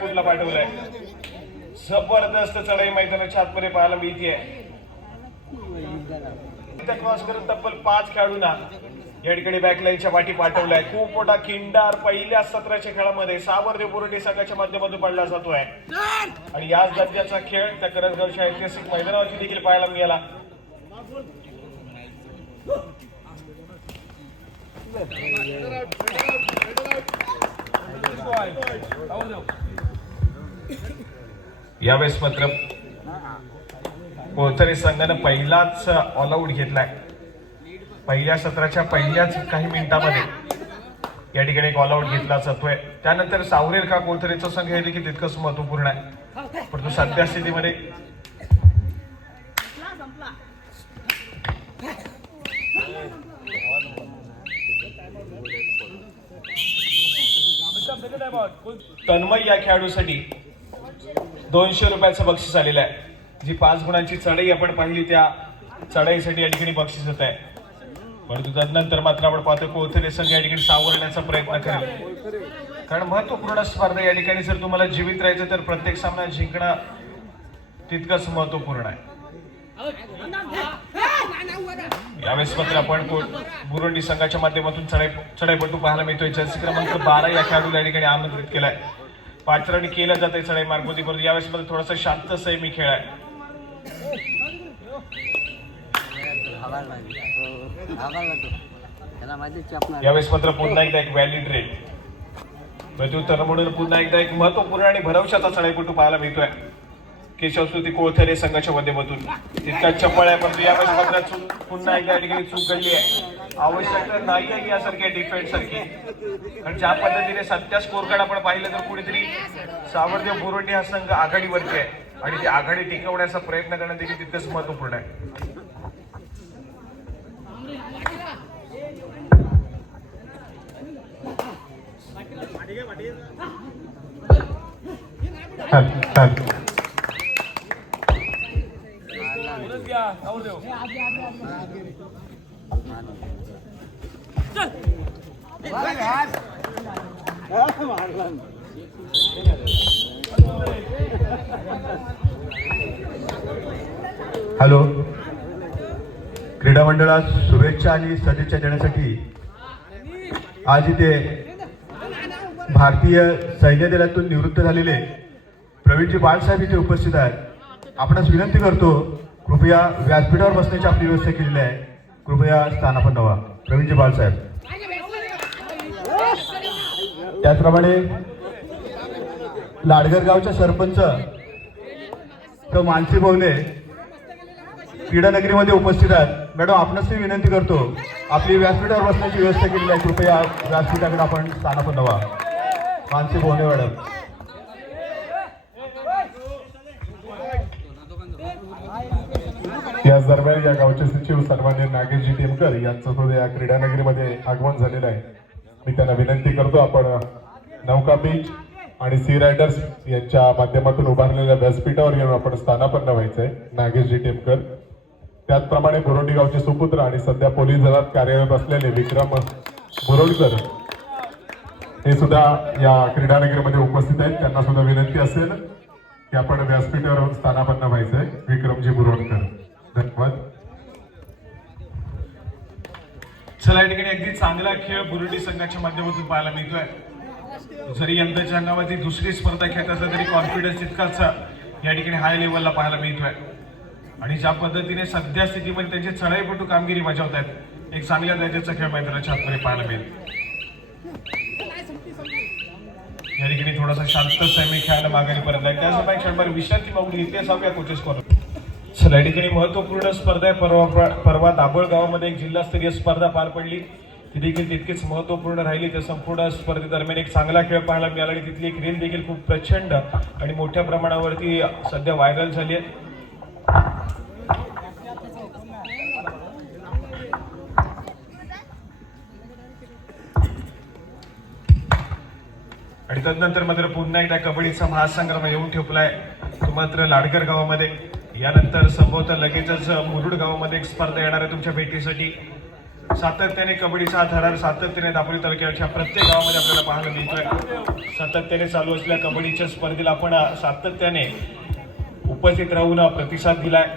फूटला पाठवलाय. जबरदस्त चढाई मैदानाच्या आतमध्ये पाहायला मिळते. क्रॉस करून तब्बल 5 खेळाडूंना या ठिकाणी बॅकलाईनच्या पाठी पाठवलाय. खूप मोठा किंडार पहिल्या सत्राच्या खेळामध्ये सावर्डे बोर्डे संघाच्या माध्यमातून पडला जातोय आणि याच दर्जाचा खेळ त्या करंजगावच्या ऐतिहासिक मैदानावरती देखील पाहायला मिळाला. यावेळेस मात्र कोळथरे संघानं पहिलाच ऑल आउट घेतलाय. पहिल्या सत्राच्या पहिल्याच काही मिनिटांमध्ये या ठिकाणी एक ऑल आउट घेतला जातोय. त्यानंतर सावरेल का कोळथरेचा संघ हे देखील तितकंच महत्वपूर्ण आहे. परंतु सध्या स्थितीमध्ये तन्मय या खेळाडूसाठी 200 रुपयाचं बक्षीस आलेलं आहे. जी 5 गुणांची चढाई आपण पाहिली त्या चढाईसाठी या ठिकाणी बक्षीस होत आहे. परंतु तदनंतर मात्र आपण पाहतो कोळथरे संघ या ठिकाणी सावरण्याचा प्रयत्न करेल. कारण महत्वपूर्ण स्पर्धा या ठिकाणी जर तुम्हाला जीवित राहायचं तर प्रत्येक सामना जिंकणं तितकंच महत्वपूर्ण आहे. यावेळेस मात्र आपण बुरुंडी संघाच्या माध्यमातून चढाईपटू पाहायला मिळतोय. जर्सी क्रमांक 12 या खेळाडूला या ठिकाणी आमंत्रित केलाय. पाचरांनी केलं जाते चढाई मार्गोदी. परंतु यावेळेस मध्ये थोडासा शांत संयमी खेळ आहे. यावेळेस मात्र पुन्हा एकदा एक व्हॅलिड रेट प्रत्युत्तर म्हणून पुन्हा एकदा एक महत्वपूर्ण आणि भरवशाचा चढाईपटू पाहायला मिळतोय. केशवस्तुती कोळथरे संघाच्या माध्यमातून तितका चपळ आहे. परंतु यावेळेस मात्र पुन्हा एकदा या ठिकाणी चूक घडली आहे. आवश्यकता नाही आहे यासारख्या डिफेंड सारखी. कारण ज्या पद्धतीने सध्या स्कोर कार्ड आपण पाहिलं तर कुठेतरी सावर्डे बोर्डे हा संघ आघाडीवरती आहे आणि ती आघाडी टिकवण्याचा प्रयत्न करणं देखील तितकंच महत्वपूर्ण आहे. हॅलो, क्रीडा मंडळात शुभेच्छा आणि सदिच्छा देण्यासाठी आज इथे भारतीय सैन्य दलातून निवृत्त झालेले प्रवीणजी बाळसाहेब इथे उपस्थित आहेत. आपणास विनंती करतो, कृपया व्यासपीठावर बसण्याची आपली व्यवस्था केलेली आहे. कृपया स्थानापन्न व्हा. प्रवीणजी बाळसाहेब. त्याचप्रमाणे लाडगर गावच्या सरपंच तो मानसी बोवले क्रीडा नगरीमध्ये उपस्थित आहेत. मॅडम, आपणास विनंती करतो, आपली व्यासपीठावर बसण्याची व्यवस्था केलेली आहे. कृपया व्यासपीठाकडे आपण स्थानापन्न व्हा. मानसी बोवले मॅडम. याच दरम्यान या गावचे सचिव सन्मान्य नागेशजी टेमकर यांचं सुद्धा या क्रीडा नगरीमध्ये आगमन झालेलं आहे. मी त्यांना विनंती करतो, आपण नौका बीच आणि सी रायडर्स यांच्या माध्यमातून उभारलेल्या व्यासपीठावर येऊन आपण स्थानापन्न व्हायचंय. नागेशजी टेमकर. त्याचप्रमाणे बोरोंडी गावचे सुपुत्र आणि सध्या पोलीस दलात कार्यरत असलेले विक्रम बोरोडकर हे सुद्धा या क्रीडा नगरीमध्ये उपस्थित आहेत. त्यांना सुद्धा विनंती असेल की आपण व्यासपीठावर स्थानापन्न व्हायचंय. विक्रमजी बोरोडकर. धन्यवाद. चला, या ठिकाणी अगदी चांगला खेळ बुरुंडी संघाच्या माध्यमातून पाहायला मिळतोय. जरी यंदाच्या अंगावरती दुसरी स्पर्धा खेळत असला तरी कॉन्फिडन्स तितकाच या ठिकाणी हाय लेवलला पाहायला मिळतोय आणि ज्या पद्धतीने सध्या स्थितीमध्ये त्यांचे चढाईपटू कामगिरी बजावत आहेत, एक चांगल्या दर्जाचा खेळ मैदानाच्या आतमध्ये पाहायला मिळेल. या ठिकाणी थोडासा शांत संयमी खेळायला माघारी परत आहे. त्याचप्रमाणे क्षणभर विश्रांती मागून घेतली असाव्या कोचेस करून. चला, या ठिकाणी महत्वपूर्ण स्पर्धा आहे. परवा दाभोळ गावामध्ये एक जिल्हास्तरीय स्पर्धा पार पडली. ती देखील तितकीच महत्वपूर्ण राहिली. त्या संपूर्ण स्पर्धेदरम्यान एक चांगला खेळ पाहायला मिळाला आणि तिथली एक रील देखील खूप प्रचंड आणि मोठ्या प्रमाणावरती सध्या व्हायरल झाली आहे. आणि तदनंतर मात्र पुन्हा एकदा कबड्डीचा महासंग्राम येऊन ठेपलाय तो मात्र लाडगर गावामध्ये. यानंतर संभवतः लगेचच मुरुड गावामध्ये एक स्पर्धा येणार आहे तुमच्या भेटीसाठी. सातत्याने कबड्डीचा हा थरार सातत्याने दापोली तालुक्याच्या प्रत्येक गावामध्ये आपल्याला पाहायला मिळतोय. सातत्याने चालू असलेल्या कबड्डीच्या स्पर्धेला आपण सातत्याने उपस्थित राहून प्रतिसाद दिलाय.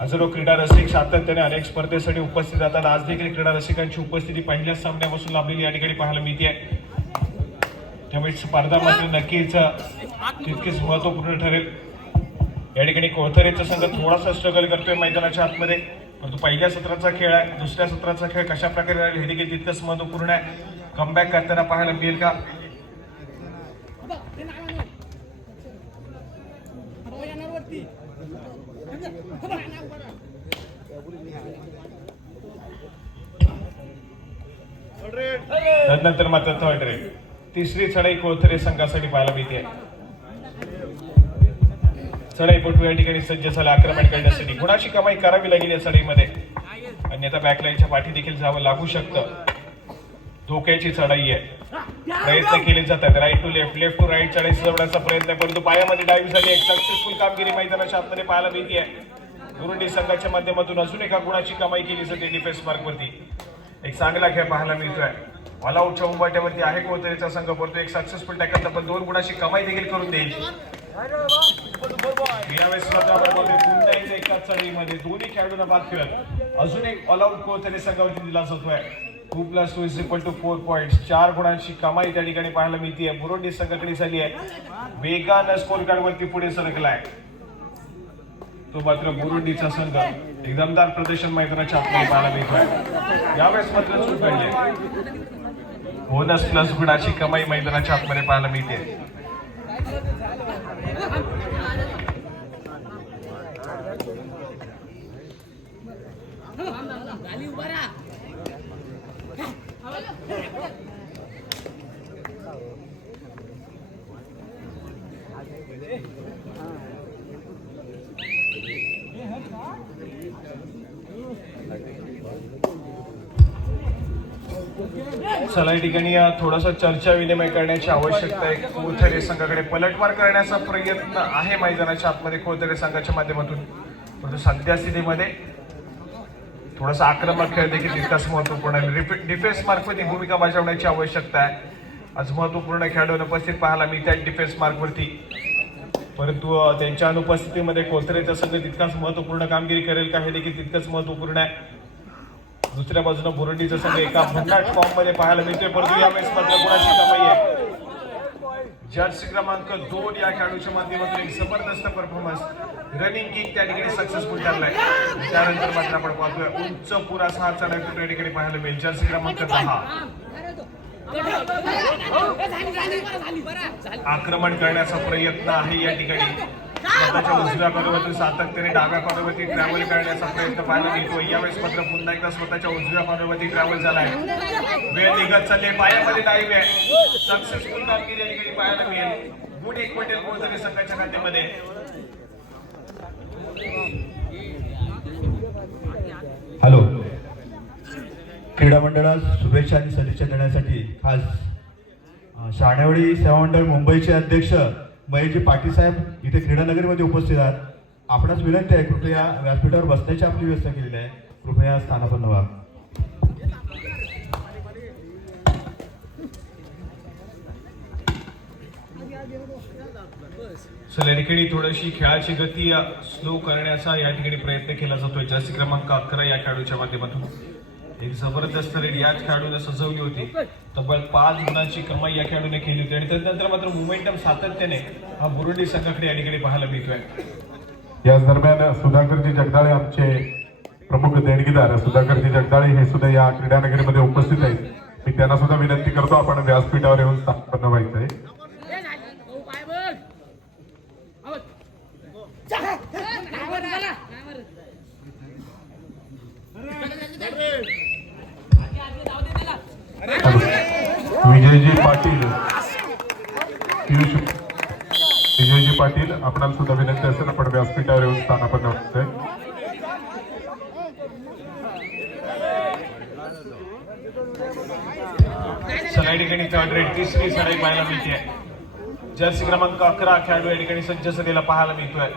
हजारो क्रीडा रसिक सातत्याने अनेक स्पर्धेसाठी उपस्थित राहतात. आज देखील क्रीडा रसिकांची उपस्थिती पहिल्याच सामन्यापासून लाभलेली या ठिकाणी पाहायला मिळते. त्यामुळे स्पर्धा मात्र नक्कीच तितकीच महत्वपूर्ण ठरेल. या ठिकाणी कोळथरेचा संघ थोडासा स्ट्रगल करतोय मैदानाच्या आतमध्ये, परंतु पहिल्या सत्राचा खेळ आहे. दुसऱ्या सत्राचा खेळ कशा प्रकारे राहील हे देखील तितकंच महत्वपूर्ण आहे. कमबॅक करताना पाहायला मिळेल का? त्यानंतर मात्र थर्ड रेड तिसरी चढाई कोळथरे संघासाठी पाहायला मिळते. चढाईपटू या ठिकाणी सज्ज झाला आक्रमण करण्यासाठी. गुणाची कमाई करावी लागेल या चढाईमध्ये, अन्यथा बॅकलाईनच्या पाठी देखील जावं लागू शकतं. धोक्याची चढाई आहे, प्रयत्न केले जातात. Right to left, left to right चढाई जवळचा प्रयत्न, परंतु पायामध्ये डाईव्ह झाली. एक सक्सेसफुल कामगिरी मैदानाच्या आतमध्ये पाहायला मिळते. गुरुंडी संघाच्या माध्यमातून अजून एका गुणाची कमाई केली जाते डिफेन्स मार्कवरती. एक चांगला खेळ पाहायला मिळतोय. ऑल आउटच्या उंबरठ्यावरती आहे कोळथरेचा संघ, परंतु एक सक्सेसफुल टॅकल पण 2 गुणाची कमाई देखील करून देईल. यावेळेस पुन्हा एकदा एकाच चढाईमध्ये दोन्ही खेळाडूंना बाद खेळत अजून एक ऑल आउट कोळथरे संघावरती दिला जातोय. 2+2 = 4 पॉईंट्स. 4 गुणांची कमाई त्या ठिकाणी पाहायला मिळते. बुरुंडी संघाकडे झाली आहे. वेगानं स्कोर कार्ड वरती पुढे सरकलाय तो मात्र बुरुंडीचा संघ. एक दमदार प्रदर्शन मैदानाच्या आतमध्ये पाहायला मिळतोय. यावेळेस मात्र चूक घडली. बोनस प्लस गुणाची कमाई मैदानाच्या आतमध्ये पाहायला मिळते. चला या ठिकाणी थोडासा चर्चा विनिमय करण्याची आवश्यकता आहे. कोळथरे संघाकडे पलटवार करण्याचा प्रयत्न आहे मैदानाच्या आतमध्ये कोळथरे संघाच्या माध्यमातून, परंतु सध्या स्थितीमध्ये थोडासा आक्रमक खेळ देखील तितकाच महत्वपूर्ण आहे. डिफेन्स मार्कवरती भूमिका बजावण्याची आवश्यकता आहे. आज महत्वपूर्ण खेळाडू उपस्थित पाहायला मिळतात डिफेन्स मार्कवरती, परंतु त्यांच्या अनुपस्थितीमध्ये कोळथरेचा संघ तितकाच महत्वपूर्ण कामगिरी करेल का हे देखील तितकंच महत्वपूर्ण आहे. दुसऱ्या बाजूला बुरुंडीचा संघ एका भन्नाट फॉर्म मध्ये पाहायला मिळतोय, परंतु यावेळेस मात्र गुणाची कमाई आहे. जर्सी क्रमांक 2 या खेळाडूच्या माध्यमातून एक जबरदस्त परफॉर्मन्स, रनिंग किक त्या ठिकाणी सक्सेसफुल ठरलाय. त्यानंतर मात्र आपण पाहतोय उंच पुरा 6 चढाई या ठिकाणी पाहायला मिळेल. जर्सी क्रमांक 10 आक्रमण करण्याचा प्रयत्न आहे या ठिकाणी. स्वतःच्या उजव्या कॉर्नरवरती सातत्याने डाव्या कॉर्नरवरती ट्रॅव्हल करण्याचा प्रयत्न पाहायला मिळतो. यावेळेस मात्र पुन्हा एकदा स्वतःच्या उजव्या कॉर्नरवरती ट्रॅव्हल झालाय. वेळ निघत चालले, पायामध्ये डाईव्ह आहे. सक्सेसफुल कामगिरी या ठिकाणी पाहायला मिळेल. गुड एक पटेल कोळथरे संघाच्या खात्यामध्ये. हॅलो, क्रीडा मंडळास शुभेच्छा आणि सदिच्छा देण्यासाठी खास शाणेवाडी सेवा मंडळ मुंबईचे अध्यक्ष महेशजी पाटील साहेब इथे क्रीडानगरीमध्ये उपस्थित आहेत. आपणास विनंती आहे, कृपया व्यासपीठावर बसण्याची आपली व्यवस्था केलेली आहे. कृपया स्थानापन्न व्हा. या ठिकाणी थोडीशी खेळाची गती स्लो करण्याचा या ठिकाणी प्रयत्न केला जातोय. जर्सी क्रमांक 11 या खेळाडूच्या माध्यमातून एक जबरदस्त रेड याच खेळाडूने सजवली होती. तब्बल 5 गुणांची कमाई या खेळाडूने केली होती आणि त्यानंतर मात्र मोमेंटम सातत्याने हा बुरुंडी संघाकडे या ठिकाणी पाहायला मिळतोय. याच दरम्यान सुधाकरजी जगदाळे आमचे प्रमुख देणगीदार सुधाकरजी जगदाळे हे सुद्धा या क्रीडानगरीमध्ये उपस्थित आहेत. मी त्यांना सुद्धा विनंती करतो आपण व्यासपीठावर येऊन स्थापन व्हायचं आहे. विजयजी पाटील, विजयजी पाटील आपणाला सुद्धा विनंती असेल आपण व्यासपीठावर येऊन स्थानापन्न व्हायचंय. या ठिकाणी थर्ड रेड तिसरी चढाई पाहायला मिळते. जर्सी क्रमांक 11 खेळाडू या ठिकाणी सज्ज झालेला पाहायला मिळतोय.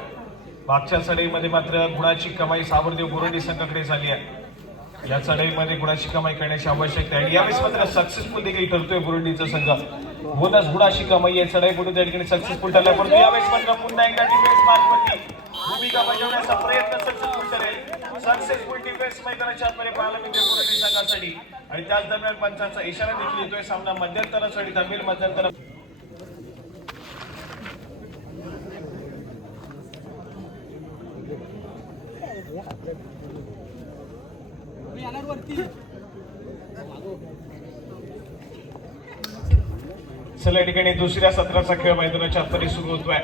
मागच्या चढाईमध्ये मात्र गुणाची कमाई सावरदेव बुरुंडी संघाकडे झाली आहे. या चढाईमध्ये गुणाची कमाई करण्याची आवश्यकता आहे. यावेळेस मात्र सक्सेसफुल देखील ठरतोय बुरुंडीचा संघ. बोनस गुणाची कमाई या चढाईपुढे त्या ठिकाणी सक्सेसफुल ठरला, परंतु यावेळेस मात्र पुन्हा एकदा डिफेन्स मार्कवरती भूमिका बजावण्याचा प्रयत्न सक्सेसफुल ठरेल. सक्सेसफुल डिफेन्स मैदानाच्या आतमध्ये पाहायला मिळते बुरुंडी संघासाठी. आणि त्याच दरम्यान पंचांचा इशारा देखील येतोय, सामना मध्यंतरासाठी थांबेल. मध्यंतर चला या ठिकाणी दुसऱ्या सत्राचा खेळ मैदानाच्या आतमध्ये सुरू होतोय.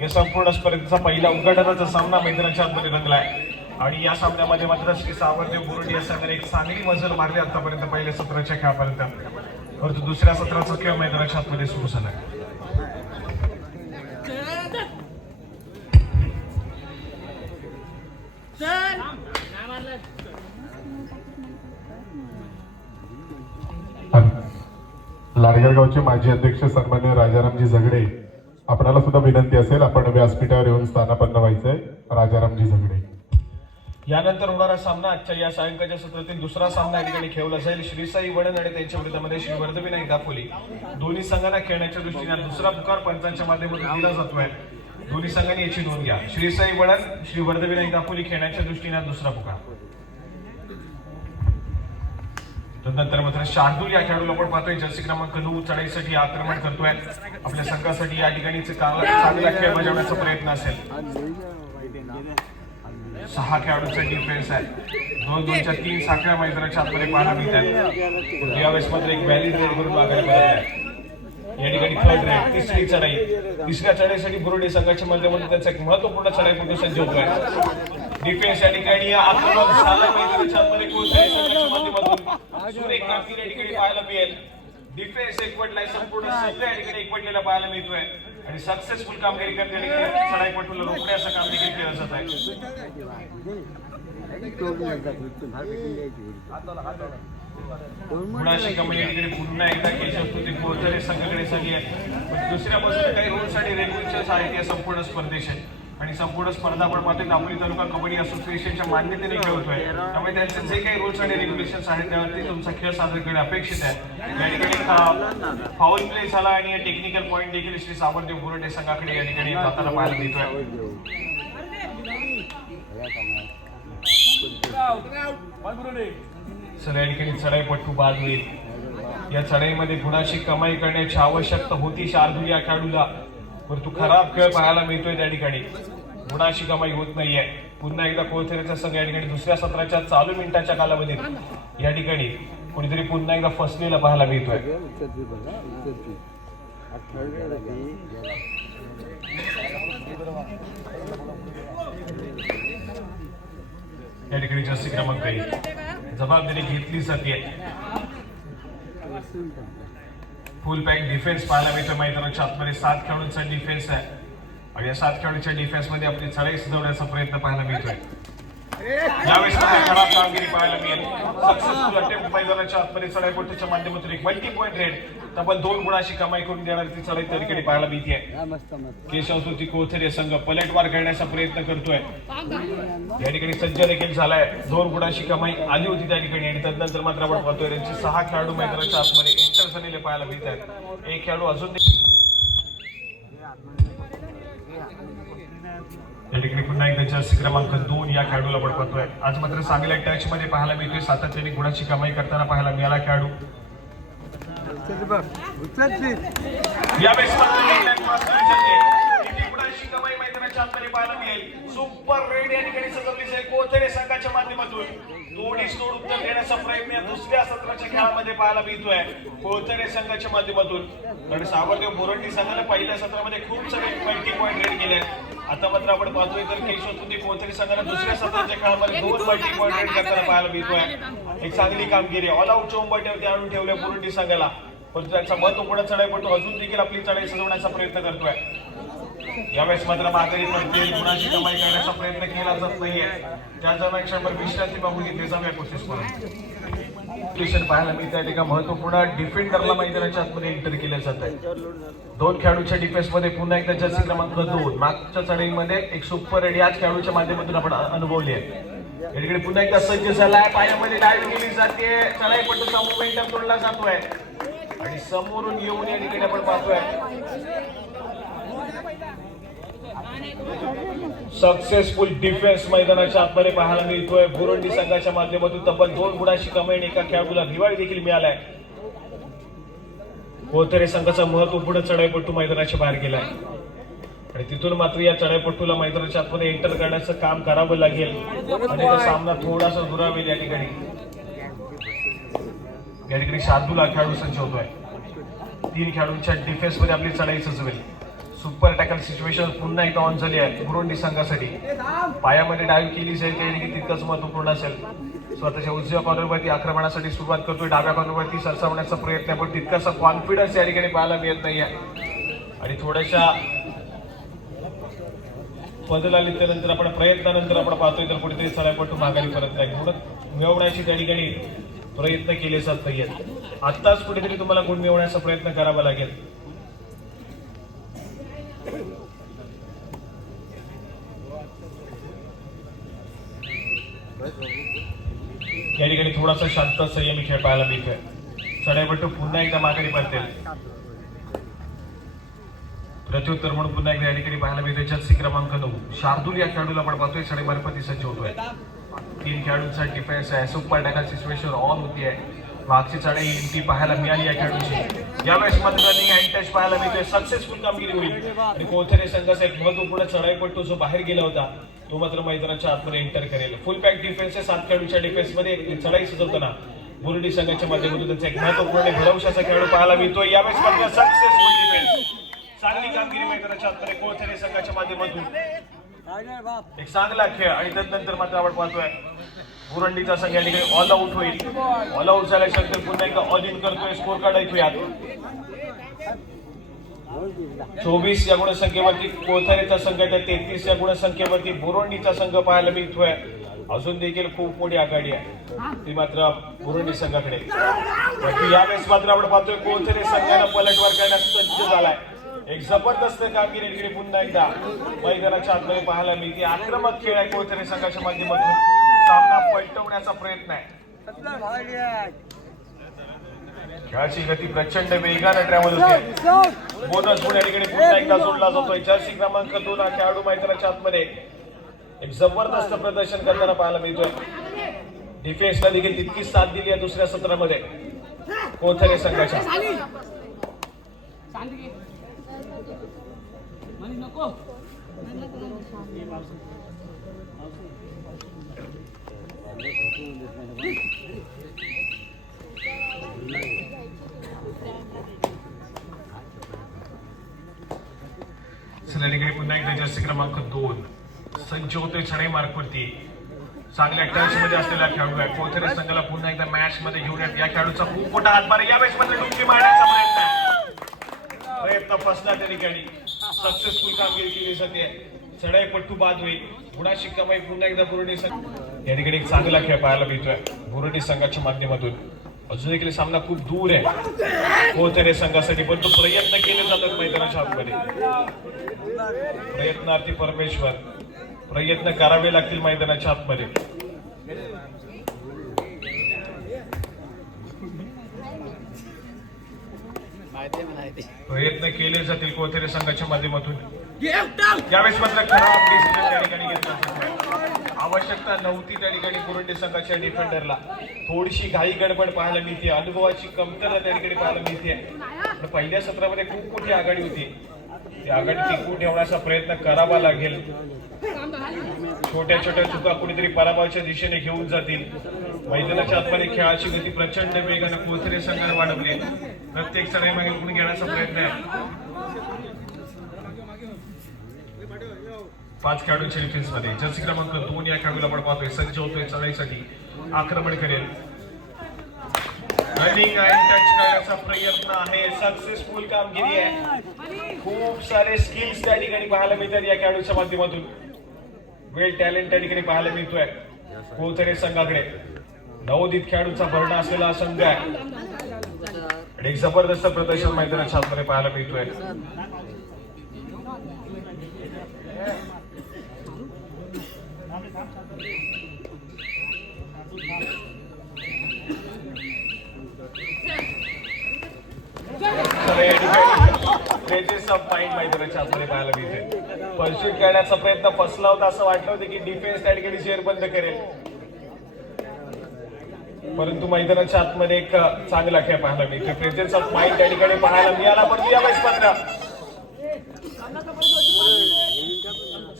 या संपूर्ण स्पर्धेचा पहिला उद्घाटनाचा सामना मैदानाच्या आतमध्ये रंगलाय आणि या सामन्यामध्ये मात्र श्री सावरदेव बुरुंडी या संघाने एक चांगली मजल मारली आतापर्यंत पहिल्या सत्राच्या खेळापर्यंत, परंतु दुसऱ्या सत्राचा खेळ मैदानाच्या आतमध्ये सुरू झालाय. लाडगड गावचे माजी अध्यक्ष सन्मान्य राजारामजी झगडे, आपणाला सुद्धा विनंती असेल, आपण व्यासपीठावर येऊन स्थानापन्न व्हायचंय. राजारामजी झगडे. यानंतर होणारा सामना आजच्या या सायंकाळच्या सत्रातील दुसरा सामना या ठिकाणी खेळला जाईल. श्री साई वडण आणि त्यांच्या विरोधामध्ये श्री वर्धविनायक दापोली. दोन्ही संघांना खेळण्याच्या दृष्टीने दुसरा पुकार पंचांच्या माध्यमातून दिला जातोय. दोन्ही संघांनी याची नोंद घ्या. श्री साई वडण, श्री वर्धविनायक दापोली खेळण्याच्या दृष्टीने दुसरा पुकार. नंतर मात्र शार्दूल या खेळाडूला आपण पाहतोय, जर्सी क्रमांक 9 चढाईसाठी आक्रमण करतोय. आपल्या संघासाठी या ठिकाणी चांगला खेळ बजावण्याचा प्रयत्न असेल. 6 खेळाडूंचा डिफेन्स आहे. 2-2च्या 3 साखळ्या मैदानाच्या आतमध्ये पाहायला मिळतात. यावेळेस मात्र एक व्हॅलिड रेड करून माघारी पडत आहे. या ठिकाणी थर्ड रेड, तिसरी चढाई. तिसऱ्या चढाईसाठी बुरुंडी संघाच्या माध्यमातून त्याचा एक महत्वपूर्ण चढाईपटू सज्ज होतोय. डिफेन्स या ठिकाणी आक्रमक झाला मैदानाच्या आतमध्ये कोणत्याही संघाच्या माध्यमातून सुरेख कामगिरी या ठिकाणी पाहायला मिळेल. डिफेन्स एकवटलाय, संपूर्ण संघ या ठिकाणी एकवटलेला पाहायला मिळतोय आणि सक्सेसफुल कामगिरी करण्यासाठी चढाईपटूला रोखण्याचं काम देखील केलं जात आहे. गुणाची कमाई या ठिकाणी पुन्हा एकदा केशवस्तुती कोळथरे संघाकडे झाली आहे. पण दुसऱ्या बाजूला काही रूल्स आणि रेग्युलेशन्स आहेत या संपूर्ण स्पर्धेचे आणि संपूर्ण स्पर्धा आपण पाहतोय दापोली तालुका कबड्डी असोसिएशनच्या मान्यतेने खेळतोय. त्यामुळे त्यांचे जे काही रूल्स आणि रेग्युलेशन्स आहेत त्यावरती तुमचा खेळ सादर करणे अपेक्षित आहे. या ठिकाणी फाऊल प्ले झाला आणि टेक्निकल पॉईंट देखील श्री सावरदेव बुरुंडी संघाकडे या ठिकाणी जाताना पाहायला मिळतोय. चला या ठिकाणी चढाईपटू बाद होईल. या चढाईमध्ये गुणाची कमाई करण्याची आवश्यकता होती शार्दूल या खेळाडूला, परंतु खराब खेळ पाहायला मिळतोय. त्या ठिकाणी गुणाची कमाई होत नाहीये. पुन्हा एकदा कोळथरेचा संघ या ठिकाणी दुसऱ्या सत्राच्या चालू मिनिटाच्या कालावधीत या ठिकाणी कोणीतरी पुन्हा एकदा फसलेला पाहायला मिळतोय. या ठिकाणी जर्सी क्रमांक 1 जबाबदारी घेतली जाते. फुल पॅक डिफेन्स पाहायला मिळतो मैदानाच्या आतमध्ये. 7 खेळाडूंचा डिफेन्स आहे आणि या 7 खेळाडूंच्या डिफेन्स मध्ये आपली चढाई सजवण्याचा प्रयत्न पाहायला मिळतोय. यावेळेस खराब कामगिरी पाहायला मिळेल. सक्सेसफुल अटेम्प्ट मैदानाच्या आतमध्ये चढाईपटूच्या माध्यमातून एक मल्टी पॉईंट रेड तब्बल 2 गुणाची कमाई करून देणारी ती चढाई त्या ठिकाणी पाहायला मिळते. केशवस्तुती कोळथरे संघ पलटवार करण्याचा प्रयत्न करतोय. या ठिकाणी सज्ज देखील झालाय. 2 गुणाची कमाई आली होती त्या ठिकाणी आणि तदनंतर मात्र आपण पाहतोय त्यांची 6 खेळाडू मैदानाच्या आतमध्ये एंटर झालेले पाहायला मिळत आहेत. एक खेळाडू अजून या ठिकाणी पुन्हा एकदा जर्सी क्रमांक 2 या खेळाडूला आपण पाहतोय. आज मात्र चांगल्या टच मध्ये पाहायला मिळतोय. सातत्याने गुणाची कमाई करताना पाहायला मिळाला खेळाडू. यावेळेस गुणाची कमाई मैदानाच्या आतमध्ये पाहायला मिळेल. सुपर रेड या ठिकाणी सजवली जाईल कोळथरे संघाच्या माध्यमातून. दोन्ही सोड उत्तर देण्याचा प्रयत्न या दुसऱ्या सत्राच्या खेळामध्ये पाहायला मिळतोय कोळथरे संघाच्या माध्यमातून. कारण सावरदेव बुरुंडी संघाने पहिल्या सत्रामध्ये खूप सारे मल्टी पॉईंट रेड केले. आता मात्र आपण पाहतोय तर केशवस्तुती कोळथरे संघाने दुसऱ्या सत्राच्या खेळामध्ये 2 मल्टी पॉईंट रेड करताना पाहायला मिळतोय. एक चांगली कामगिरी ऑल आउट चौंबट्यावरती आणून ठेवल्या बुरुंडी संघाला, परंतु त्यांचा महत्वपूर्ण चढाईपटू अजून देखील आपली चढाई सजवण्याचा प्रयत्न करतोय. यावेळेस मात्र माघारी पडतील. गुणाची कमाई करण्याचा प्रयत्न केला जात नाहीये. त्या दरम्यान क्षणभर विश्रांती मागून घेतली जाऊया कोशिश करून पाहायला मिळते. एका महत्वपूर्ण डिफेंडरला मैदानाच्या आतमध्ये एंटर केलं जात आहे. 2 खेळाडूच्या डिफेन्स मध्ये पुन्हा एकदा जर्सी क्रमांक 2 मागच्या चढाईमध्ये एक सुपर रेड याच खेळाडूच्या माध्यमातून आपण अनुभवली आहे. या ठिकाणी पुन्हा एकदा सज्ज झालाय, पायामध्ये डावी केली जाते, चढाईपटूचा मोमेंटम तोडला जातोय आणि समोरून येऊन या ठिकाणी आपण पाहतोय सक्सेसफुल डिफेन्स मैदानाच्या आतमध्ये पाहायला मिळतोय. बुरुंडी संघाच्या माध्यमातून तब्बल 2 गुणांची कमाई, एका खेळाडूला रिवाइव देखील मिळालाय. कोथरे संघाचा महत्वपूर्ण चढाईपट्टू मैदानाच्या बाहेर गेलाय आणि तिथून मात्र या चढाईपट्टूला मैदानाच्या आतमध्ये एंटर करण्याचं काम करावं लागेल आणि तो सामना थोडासा दुरावेल. या ठिकाणी शार्दूल खेळाडू सज्ज होतोय. 3 खेळाडूंच्या डिफेन्स मध्ये आपली चढाई सजवेल. सुपर टॅकल सिच्युएशन पुन्हा एकदा ऑन झाली आहे बुरुंडी संघासाठी. पायामध्ये डाईव्ह केली जाईल काही तितकंच महत्वपूर्ण असेल. स्वतःच्या उजव्या कॉर्नरवरती आक्रमणासाठी सुरुवात करतोय, डाव्या कॉर्नरवरती सरसावण्याचा प्रयत्न आहे, पण तितकासा कॉन्फिडन्स या ठिकाणी पाहायला मिळत नाहीये आणि थोड्याशा बदल आली त्यानंतर आपण प्रयत्नानंतर आपण पाहतोय तर कुठेतरी चढाईपट्टू माघारी परत नाही गुण मिळवण्याची त्या ठिकाणी प्रयत्न केले जात नाहीयेत. आत्ताच कुठेतरी तुम्हाला गुण मिळवण्याचा प्रयत्न करावा लागेल. या ठिकाणी थोडासा शांत संयमी खेळ पाहायला मिळतोय. चढाईपट्टू पुन्हा एकदा माघारी पडतील. प्रत्युत्तर म्हणून पुन्हा एकदा या ठिकाणी पाहायला मिळतोय जर्सी क्रमांक 9 शार्दूल या खेळाडूला आपण पाहतोय चढाईमार्फत सज्ज होतोय. 3 खेळाडूंचा डिफेन्स आहे. सुपर टॅकल सिच्युएशन ऑन होती आहे. मागची चढाई ती पाहायला मिळाली या खेळाडूची. यावेळेस मात्र रनिंग अँड टच पाहायला मिळतोय. सक्सेसफुल कामगिरी होईल आणि कोथरे संघाचा एक महत्वपूर्ण चढाईपट्टू जो बाहेर गेला होता तो मात्र मैदानाच्या आतमध्ये एंटर करेल. फुल पॅक डिफेन्स आहे. 7 खेळाडूंच्या डिफेन्स मध्ये चढाई सजवताना बुरुंडी संघाच्या माध्यमातून त्यांचा एक महत्वपूर्ण भरवशाचा खेळाडू पाहायला मिळतोय. यावेळेस मात्र सक्सेसफुल डिफेन्स, चांगली कामगिरी मैदानाच्या आतमध्ये कोथरे संघाच्या माध्यमातून एक चांगला खेळ आणि त्यानंतर मात्र आपण पाहतोय बुरुंडीचा संघ या ठिकाणी ऑल आउट होईल. ऑल आउट झाल्यानंतर पुन्हा एकदा ऑल इन करतोय. स्कोर कार्ड ऐकूयात. 24 या गुणसंख्येवरती कोथरेचा संघ, त्या 33 या गुणसंख्येवरती बुरुंडीचा संघ पाहायला मिळतोय. अजून देखील खूप मोठी आघाडी आहे ती मात्र बुरुंडी संघाकडे. यावेळेस मात्र आपण पाहतोय कोथरे संघाला पलटवार करण्यास सज्ज झालाय. एक जबरदस्त कामगिरी पुन्हा एकदा मैदानाच्या आतमध्ये पाहायला मिळते. आक्रमक खेळ आहे कोथरे संघाच्या माध्यमातून. सामना पलटवण्याचा प्रयत्न आहे. खेळाची गती प्रचंड वेगाने ट्रॅव्हल होते. बोनस गुण या ठिकाणी पुन्हा एकदा जोडला जातोय. जर्सी क्रमांक 2 हा खेळाडू मैदानाच्या आतमध्ये एक जबरदस्त प्रदर्शन करताना पाहायला मिळतोय. डिफेन्सला देखील तितकीच साथ दिली आहे दुसऱ्या सत्रामध्ये कोथरे संघाच्या. पुन्हा एकदा जर्सी क्रमांक 2 सज्ज होतोय चढाई मार्गवरती. चांगल्या टच मध्ये असलेला खेळाडू आहे. कोथरे संघाला पुन्हा एकदा मॅच मध्ये घेऊन येत. या खेळाडूचा खूप मोठा हातभार. यावेळेस मात्र डुबकी मारण्याचा प्रयत्न फसला. त्या ठिकाणी सक्सेसफुल कामगिरी केली जाते. चढाईपट्टू बाद होईल. गुणाची कमाई पुन्हा एकदा बुरुंडी संघ. या ठिकाणी एक चांगला खेळ पाहायला मिळतोय बुरुंडी संघाच्या माध्यमातून. अजून देखील सामना खूप दूर आहे कोथरे संघासाठी, पण तो प्रयत्न केले जातात मैदानाच्या आतमध्ये. प्रयत्नार्थी परमेश्वर, प्रयत्न करावे लागतील मैदानाच्या आतमध्ये. प्रयत्न केले जातील कोथरे संघाच्या माध्यमातून. यावेळेस मात्र खराब डिसिजन त्या ठिकाणी घेतला. आवश्यकता नव्हती त्या ठिकाणी बुरुंडी संघाच्या डिफेंडरला. थोडीशी घाई गडबड पाहायला मिळते. अनुभवाची कमतरता त्या ठिकाणी पाहायला मिळते. पहिल्या सत्रामध्ये खूप मोठी आघाडी होती. ती आघाडी टिकवून ठेवण्याचा प्रयत्न करावा लागेल. छोट्या छोट्या चुका कुणीतरी पराभवाच्या दिशेने घेऊन जातील. मैदानाच्या आतमध्ये खेळाची गती प्रचंड वेगाने कोथरे संघाने वाढवली. प्रत्येक चढाई मागे गुण घेण्याचा प्रयत्न आहे. 5 खेळाडूंच्या डिफेन्स मध्ये जर्सी क्रमांक 2 या खेळाडूला आपण पाहतोय सज्ज होतोय चढाईसाठी. आक्रमण करेल. रनिंग अँड टच करण्याचा प्रयत्न आहे. सक्सेसफुल कामगिरी आहे. खूप सारे स्किल्स त्या ठिकाणी पाहायला मिळतात या खेळाडूच्या माध्यमातून. वेल टॅलेंट त्या ठिकाणी पाहायला मिळतोय कोथरे संघाकडे. नवोदित खेळाडूंचा भरणा असलेला संघ आहे. एक जबरदस्त प्रदर्शन मैदानाच्या आतमध्ये पाहायला मिळतोय. ऑफ माइंड मैदानाच्या आतमध्ये पाहायला मिळते. परशूट करण्याचा प्रयत्न फसला होता असं वाटलं होतं की डिफेन्स त्या ठिकाणी चेअर बंद करेल, परंतु मैदानाच्या आतमध्ये एक चांगला खेळ पाहायला मिळते. प्रेझेन्स ऑफ माइंड त्या ठिकाणी पाहायला मिळाला, परंतु यावेळेस मात्र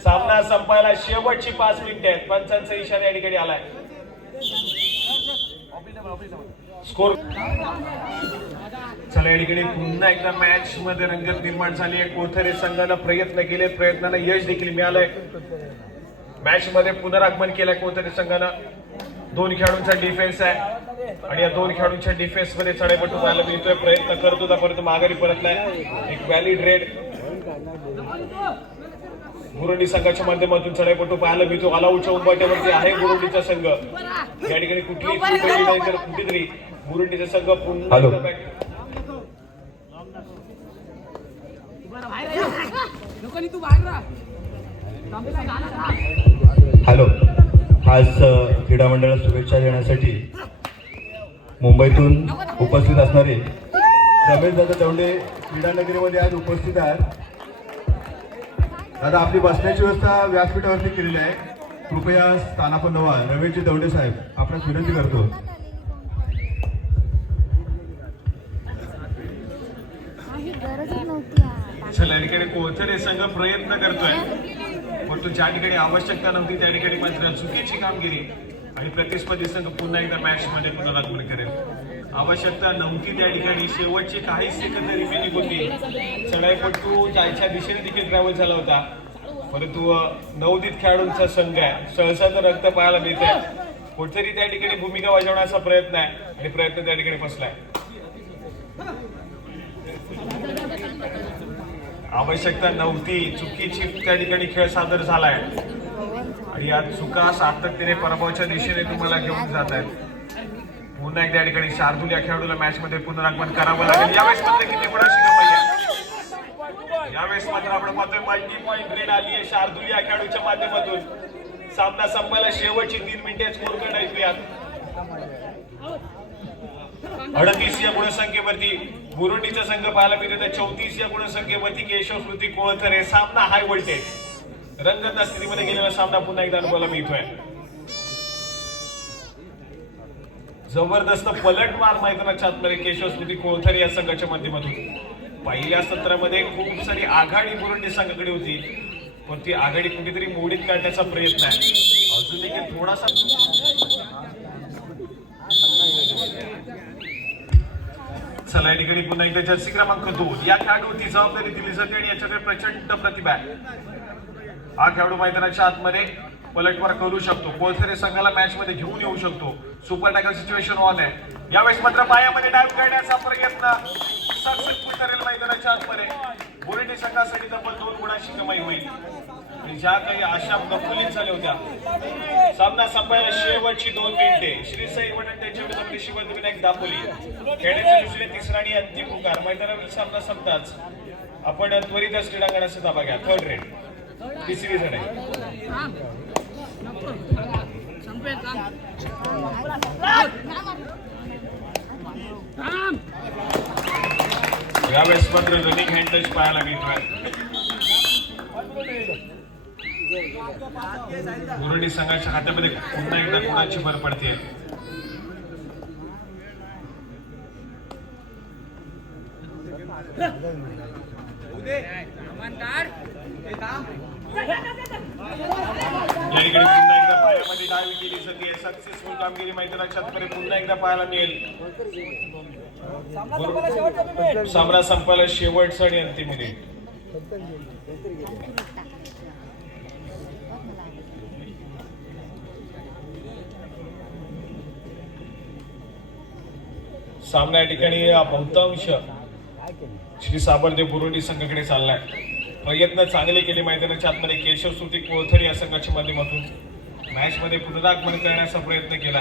सामना संपायला शेवटची 5 मिनिटे आहेत. पंचांचा इशारा या ठिकाणी आलाय. स्कोर चला, या ठिकाणी पुन्हा एकदा मॅच मध्ये रंगत निर्माण झाली आहे. कोथरे संघानं प्रयत्न केले, प्रयत्नाला यश देखील मिळालंय. मॅच मध्ये पुनरागमन केलंय कोथरे संघानं. 2 खेळाडूंचा डिफेन्स आहे आणि या 2 खेळाडूंच्या डिफेन्स मध्ये चढाईपटू पाहायला मिळतोय. प्रयत्न करत होता परंतु माघारी परतलाय. एक व्हॅलिड रेड बुरुंडी संघाच्या माध्यमातून चढाईपटू पाहायला मिळतो. ऑलआउटच्या उंबरठ्यावरती आहे बुरुंडीचा संघ. या ठिकाणी कुठलीही चूक झाली नाही तर कुठेतरी बुरुंडीचा संघ पुन्हा हॅलो. आज क्रीडा मंडळाला शुभेच्छा देण्यासाठी मुंबईतून उपस्थित असणारे रमेश दादा दौंडे क्रीडा नगरीमध्ये आज उपस्थित आहेत. दादा, आपली बसण्याची व्यवस्था व्यासपीठावरती केलेली आहे. कृपया स्थानापन्न व्हा. रमेशजी दौंडे साहेब, आपणास विनंती करतो. चला, या ठिकाणी कोथरे संघ प्रयत्न करतोय, परंतु ज्या ठिकाणी आवश्यकता नव्हती त्या ठिकाणी मात्र चुकीची कामगिरी आणि प्रतिस्पर्धी संघ पुन्हा एकदा मॅच मध्ये पुनरागमन करेल. आवश्यकता नव्हती त्या ठिकाणी. शेवटचे काही सेकंद रिमेनिंग होती. चढाईपटू जायच्या दिशेने देखील ट्रॅव्हल झाला होता, परंतु नवोदित खेळाडूंचा संघ आहे. सहसाचं रक्त पाहायला मिळतंय. कुठेतरी त्या ठिकाणी भूमिका बजावण्याचा प्रयत्न आहे आणि प्रयत्न त्या ठिकाणी फसलाय. आवश्यकता नव्हती, चुकीची त्या ठिकाणी खेळ सादर झालाय आणि या चुका सातत्याने पराभवाच्या दिशेने तुम्हाला घेऊन जात आहेत. पुन्हा एकदा या ठिकाणी शार्दूल या खेळाडूला मॅच मध्ये पुनरागमन करावं लागेल. यावेळेस मात्र किती गुणाची कमाई आहे. यावेळेस मात्र आपण पाहतोय मल्टी पॉइंट रेड आली आहे शार्दूल या खेळाडूच्या माध्यमातून. सामना संपायला शेवटची 3 मिनिटे. स्कोर कार्ड ऐकूयात. 38 या गुणसंख्येवरती बुरुंडीचा संघ पाहायला मिळतो. 34 या गुणसंख्येवरती केशव स्मृती कोळथरे. सामना हाय व्होल्टेज रंगत स्थितीमध्ये गेलेला सामना पुन्हा एकदा अनुभवायला मिळतोय. जबरदस्त पलटवार मैदानाच्या आतमध्ये केशव स्मृती कोळथरे या संघाच्या माध्यमातून. पहिल्या सत्रामध्ये खूप सारी आघाडी बुरुंडी संघाकडे होती, पण ती आघाडी कुठेतरी मोडीत काढण्याचा प्रयत्न आहे. अजून देखील थोडासा चला, या ठिकाणी पुन्हा एकदा जर्सी क्रमांक 2 या खेळाडूवरती जबाबदारी दिली जाते आणि याच्याकडे प्रचंड प्रतिभा आहे. हा खेळाडू मैदानाच्या आतमध्ये पलटवार करू शकतो. कोळथरे संघाला मॅच मध्ये घेऊन येऊ शकतो. सुपर टॅकल सिच्युएशन ऑन आहे. यावेळेस मात्र पायामध्ये डायव्ह करण्याचा प्रयत्न सक्सेसफुल करेल मैदानाच्या आतमध्ये. बुरुंडी संघासाठी तब्बल 2 गुणांची कमाई होईल. ज्या काही आशा प्रफुल्लित झाल्या होत्या. सामना संपायला शेवटची 2 मिनिटे. श्री साई वडन त्यांच्या विरुद्ध शिवविनायक दापोली खेळण्याच्या दृष्टीने तिसरा आणि अंतिम पुकार. मैदानावरील सामना संपताच आपण त्वरितच क्रीडांगणाचा ताबा घ्या. 3rd रेड, तिसरी जण आहे. यावेळेस मात्र रनिंग हँड टच पाहायला मिळतोय. बुरुंडी संघाच्या खात्यामध्ये पुन्हा एकदा गुणांची भर पडते. या ठिकाणी पुन्हा एकदा पायामध्ये डावी केली जाते. सक्सेसफुल कामगिरी मैदानाच्या आतमध्ये पुन्हा एकदा पाहायला मिळेल. सामना संपायला शेवटचा आणि अंतिम मिनिट. सामना या ठिकाणी बहुतांश श्री साबरदेव बुरुंडी संघाकडे चाललाय. प्रयत्न चांगले केले मैदानाच्या आतमध्ये केशव स्मृती कोळथरे या संघाच्या माध्यमातून मॅच मध्ये पुनरागमन करण्याचा प्रयत्न केला,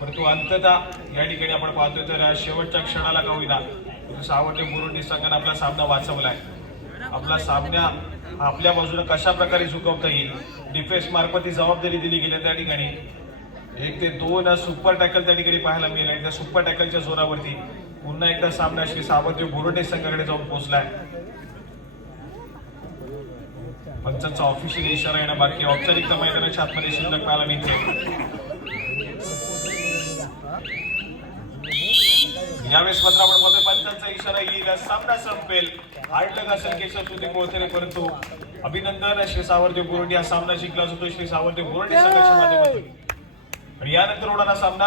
परंतु अंततः या ठिकाणी आपण पाहतोय तर शेवटच्या क्षणाला का होईना साबरदेव बुरुंडी संघाने आपला सामना वाचवलाय. आपला सामना आपल्या बाजूने कशा प्रकारे झुकवता येईल डिफेन्स मार्फत ही जबाबदारी दिली गेली. त्या ठिकाणी 1 ते 2 सुपर टॅकल त्या ठिकाणी पाहायला मिळेल आणि त्या सुपर टॅकलच्या जोरावरती पुन्हा एकदा सामना श्री साबरदेव बुरुंडी संघाकडे जाऊन पोहोचलाय. पंचांचा ऑफिशियल इशारा येणं बाकी आहे. औपचारिकता मैदानाच्या आतमध्ये शिल्लक पाहायला मिळते. यावेळेस मात्र आपण बघतोय पंचांचा इशारा येईल, सामना संपेल. हार्डलक असेल केशवसुती कोळथरे, परंतु अभिनंदन श्री सावरदेव बोर्डे हा सामना जिंकला जातो श्री सावरदेव बोर्डे संघाच्या माध्यमातून. आणि यानंतर होणारा सामना